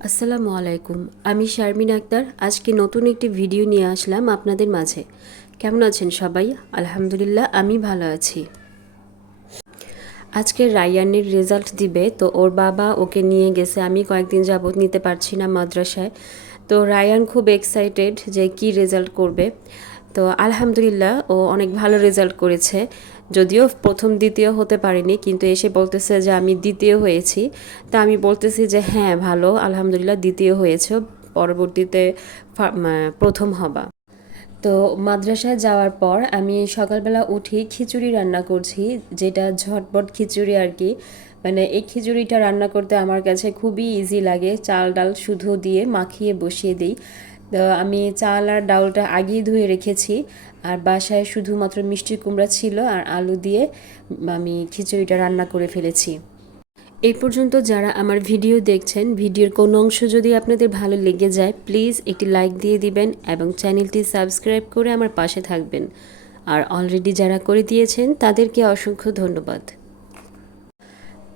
আসসালামু আলাইকুম, আমি শারমিন আক্তার। আজকে নতুন একটি ভিডিও নিয়ে আসলাম আপনাদের মাঝে। কেমন আছেন সবাই? আলহামদুলিল্লাহ, আমি ভালো আছি। আজকে রায়ানের রেজাল্ট দিবে, তো ওর বাবা ওকে নিয়ে গেছে। আমি কয়েকদিন যাবত নিতে পারছি না মাদ্রাসায়। তো রায়ান খুব এক্সাইটেড যে কি রেজাল্ট করবে। তো আলহামদুলিল্লাহ, ও অনেক ভালো রেজাল্ট করেছে। যদিও প্রথম দ্বিতীয় হতে পারেনি, কিন্তু এসে বলতেছে যে আমি দ্বিতীয় হয়েছি। তা আমি বলতেছি যে হ্যাঁ ভালো, আলহামদুলিল্লাহ দ্বিতীয় হয়েছে, পরবর্তীতে প্রথম হবা। তো মাদ্রাসায় যাওয়ার পর আমি সকালবেলা উঠি, খিচুড়ি রান্না করছি, যেটা ঝটপট খিচুড়ি আর কি। মানে এই খিচুড়িটা রান্না করতে আমার কাছে খুবই ইজি লাগে, চাল ডাল শুধু দিয়ে মাখিয়ে বসিয়ে দিই। আমি চাল আর ডাউলটা আগেই ধুয়ে রেখেছি। আর বাসায় শুধুমাত্র মিষ্টি কুমড়া ছিল আর আলু দিয়ে আমি খিচুড়িটা রান্না করে ফেলেছি। এই পর্যন্ত যারা আমার ভিডিও দেখছেন, ভিডিওর কোনো অংশ যদি আপনাদের ভালো লেগে যায়, প্লিজ একটি লাইক দিয়ে দিবেন এবং চ্যানেলটি সাবস্ক্রাইব করে আমার পাশে থাকবেন। আর অলরেডি যারা করে দিয়েছেন, তাদেরকে অসংখ্য ধন্যবাদ।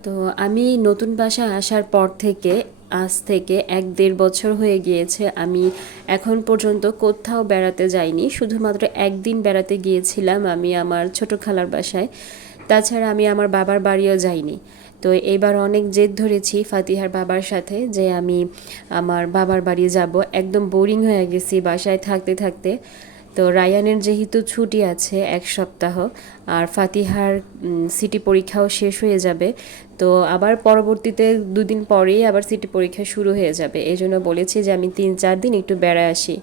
তো আমি নতুন বাসায় আসার পর থেকে, আজ থেকে এক দেড় বছর হয়ে গিয়েছে, আমি এখন পর্যন্ত কোথাও বেড়াতে যাইনি। শুধুমাত্র একদিন বেড়াতে গিয়েছিলাম আমি আমার ছোট খালার বাসায়। তাছাড়া আমি আমার বাবার বাড়িও যাইনি। তো এবার অনেক জেদ ধরেছি ফাতিহার বাবার সাথে যে আমি আমার বাবার বাড়ি যাব। একদম বোরিং হয়ে গেছি বাসায় থাকতে থাকতে। তো রায়ানের যেহেতু ছুটি আছে এক সপ্তাহ, আর ফাতিহার সিটি পরীক্ষাও শেষ হয়ে যাবে, তো আবার পরবর্তীতে দুদিন পরেই আবার সিটি পরীক্ষা শুরু হয়ে যাবে। এই জন্য বলেছি যে আমি তিন, চার দিন একটু বেড়ায় আসি।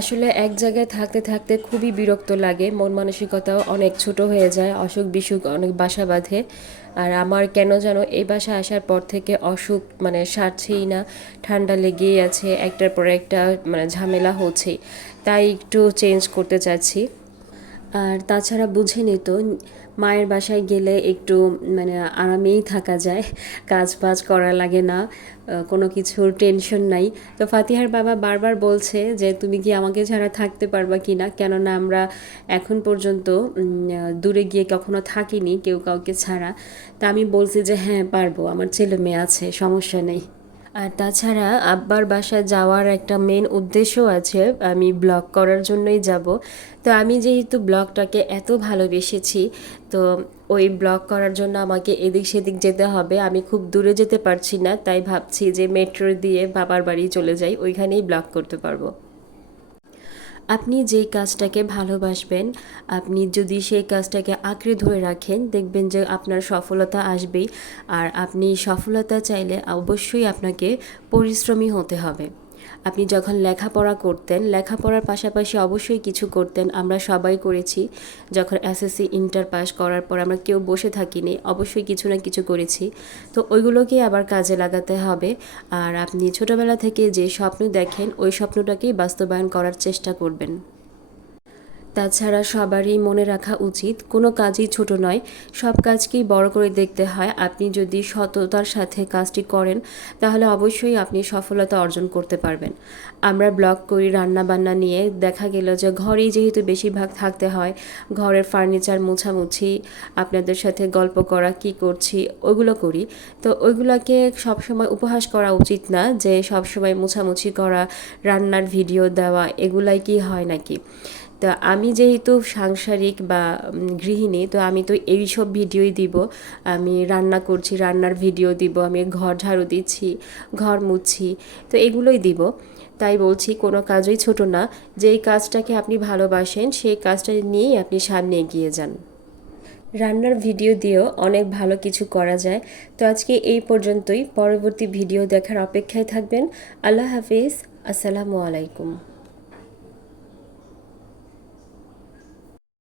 আসলে এক জায়গায় থাকতে থাকতে খুবই বিরক্ত লাগে। মন মানসিকতাও অনেক ছোট হয়ে যায়, অসুখ বিসুখ অনেক বাসা বাঁধে। আর আমার কেন যেন এই বাসা আসার পর থেকে অসুখ মানে সারছেই না, ঠান্ডা লেগেই আছে, একটার পর একটা মানে ঝামেলা হচ্ছেই। তাই একটু চেঞ্জ করতে চাচ্ছি। আর তাছাড়া বুঝেনি তো মায়ের বাসায় গেলে একটু মানে আরামেই থাকা যায়। কাজ বাজ করা লাগে না কোনো কিছুর টেনশন নাই। তো ফাতিহার বাবা বারবার বলছে যে, তুমি কি আমাকে ছাড়া থাকতে পারবা কি না? কেননা আমরা এখন পর্যন্ত দূরে গিয়ে কখনো থাকিনি, কেউ কাউকে ছাড়া। তা আমি বলছি যে হ্যাঁ পারব। আমার ছেলে মেয়ে আছে, সমস্যা নেই। আর তাছাড়া আব্বার বাসায় যাওয়ার একটা মেন উদ্দেশ্য আছে, আমি ব্লগ করার জন্যই যাব। তো আমি যেহেতু ব্লগটাকে এত ভালোবেসেছি, তো ওই ব্লগ করার জন্য আমাকে এদিক সেদিক যেতে হবে। আমি খুব দূরে যেতে পারছি না, তাই ভাবছি যে মেট্রো দিয়ে বাবার বাড়ি চলে যাই, ওইখানেই ব্লগ করতে পারব। আপনি যেই কাজটাকে ভালোবাসবেন, আপনি যদি সেই কাজটাকে আঁকড়ে ধরে রাখেন, দেখবেন যে আপনার সফলতা আসবেই। আর আপনি সফলতা চাইলে অবশ্যই আপনাকে পরিশ্রমী হতে হবে। আপনি যখন লেখাপড়া করতেন, লেখাপড়ার পাশাপাশি অবশ্যই কিছু করতেন। আমরা সবাই করেছি। যখন এসএসসি, ইন্টার পাস করার পর আমরা কেউ বসে থাকিনি, অবশ্যই কিছু না কিছু করেছি। তো ওইগুলোকেই আবার কাজে লাগাতে হবে। আর আপনি ছোটবেলা থেকে যে স্বপ্ন দেখেন, ওই স্বপ্নটাকেই বাস্তবায়ন করার চেষ্টা করবেন। তাছাড়া সবারই মনে রাখা উচিত, কোনো কাজই ছোট নয়, সব কাজকেই বড় করে দেখতে হয়। আপনি যদি সততার সাথে কাজটি করেন, তাহলে অবশ্যই আপনি সফলতা অর্জন করতে পারবেন। আমরা ব্লগ করি রান্না বান্না নিয়ে, দেখা গেল যে ঘরেই যেহেতু বেশিরভাগ থাকতে হয়, ঘরের ফার্নিচার মোছামুছি, আপনাদের সাথে গল্প করা, কি করছি ওইগুলো করি। তো ওইগুলোকে সবসময় উপহাস করা উচিত না যে সবসময় মোছামুছি করা, রান্নার ভিডিও দেওয়া, এগুলাই কি হয় নাকি? তো আমি যেহেতু সাংসারিক বা গৃহিণী, তো আমি তো এইসব ভিডিওই দিব। আমি রান্না করছি, রান্নার ভিডিও দিব, আমি ঘর ঝাড়ু দিচ্ছি, ঘর মুছছি, তো এগুলোই দিব। তাই বলছি কোনো কাজই ছোট না, যেই কাজটাকে আপনি ভালোবাসেন, সেই কাজটা নিয়েই আপনি সামনে এগিয়ে যান। রান্নার ভিডিও দিয়েও অনেক ভালো কিছু করা যায়। তো আজকে এই পর্যন্তই। পরবর্তী ভিডিও দেখার অপেক্ষায় থাকবেন। আল্লাহ হাফিজ। আসসালামু আলাইকুম।